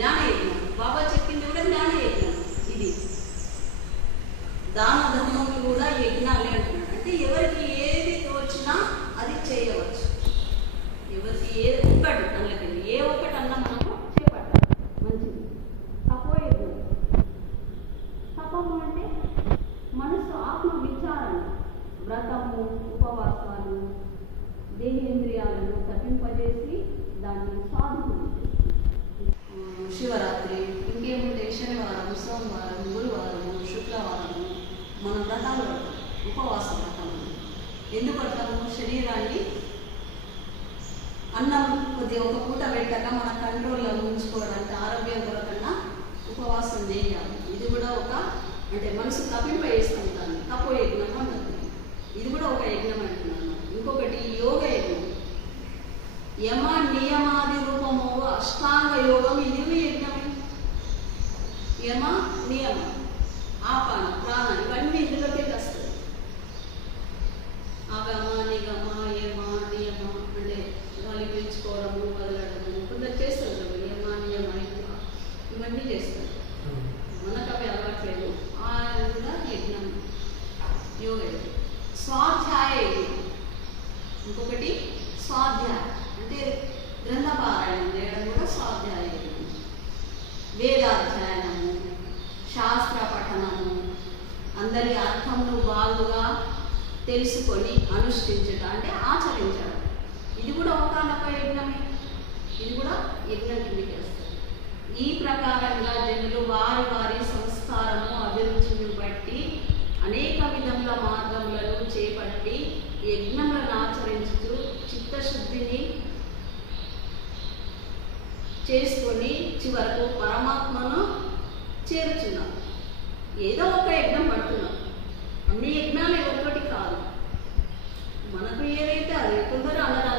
జ్ఞానయజ్ఞం. బాబా చెప్పింది కూడా జ్ఞానయజ్ఞం. ఇది దాన ధర్మములు కూడా యజ్ఞాలే అంటున్నాడు. అంటే ఎవరికి ఏది తోచినా అది చేయవచ్చు. ఎవరికి ఏ ఒక్కటి అన్నకెళ్ళి ఏ ఒక్కటి అన్నా మనము చేపట్టాలి. మంచిది. తపోయజ్ఞం. తపము అంటే మనసు ఆత్మ విచారణ, వ్రతము, ఉపవాసాలు, దేహేంద్రియాలను తప్పింపజేసి దాన్ని సాధన. శివరాత్రి, ఇంకేముంటే శనివారం, సోమవారం, గురువారం, శుక్రవారం మన వ్రతాలు పడతాం. ఉపవాస వ్రతాలు ఎందుకు పడతాము? శరీరాన్ని అన్నం కొద్దిగా ఒక పూట పెట్టక మన కంట్రోల్లో ఉంచుకోవడానికి, ఆరోగ్యం కొరకన్నా ఉపవాసం చేయాలి. ఇది కూడా ఒక అంటే మనసు తప్పింపజేస్తాం. దాన్ని తపోయజ్ఞం అంటుంది. ఇది కూడా ఒక యజ్ఞం అంటున్నాను. ఇంకొకటి యోగ యజ్ఞం. యమ నియమాది రూపము అష్టాంగ యోగం. ఇది యజ్ఞమే. యమ నియమం, ఆపాన, ప్రాణ ఇవన్నీ ఇందులోకి వస్తాయి. ఆగమ, నిగమ, యమ, నియమ అంటే గాలి పీల్చుకోవడము, వదలడము. కొందరు చేస్తారు కదా యమ నియమ, ఇవన్నీ చేస్తారు. మనకు అవి అలవాట్లేదు. కూడా యజ్ఞం, యోగ యజ్ఞం. స్వాధ్యాయ యజ్ఞం. ఇంకొకటి స్వాధ్యాయ అంటే గ్రంథపారాయణం చేయడం కూడా స్వాధ్యాయ యజ్ఞం. వేదాధ్యయనము, శాస్త్ర పఠనము, అందరి అర్థంను బాగుగా తెలుసుకొని అనుష్ఠించడం అంటే ఆచరించడం. ఇది కూడా ఒకనొక యజ్ఞమే. ఇది కూడా యజ్ఞం కిందకి వస్తుంది. ఈ ప్రకారంగా జనులు వారి వారి సంస్కారము, అభిరుచిని బట్టి అనేక విధముల మార్గములను చేపట్టి యజ్ఞములను ఆచరించుతూ చిత్తశుద్ధిని చేసుకొని చివరకు పరమాత్మను చేరుచున్నాం. ఏదో ఒక యజ్ఞం పడుతున్నాం. అన్ని యజ్ఞాలు ఎవరితోటి కాదు. మనకు ఏదైతే అది కొందరు అన్నదానం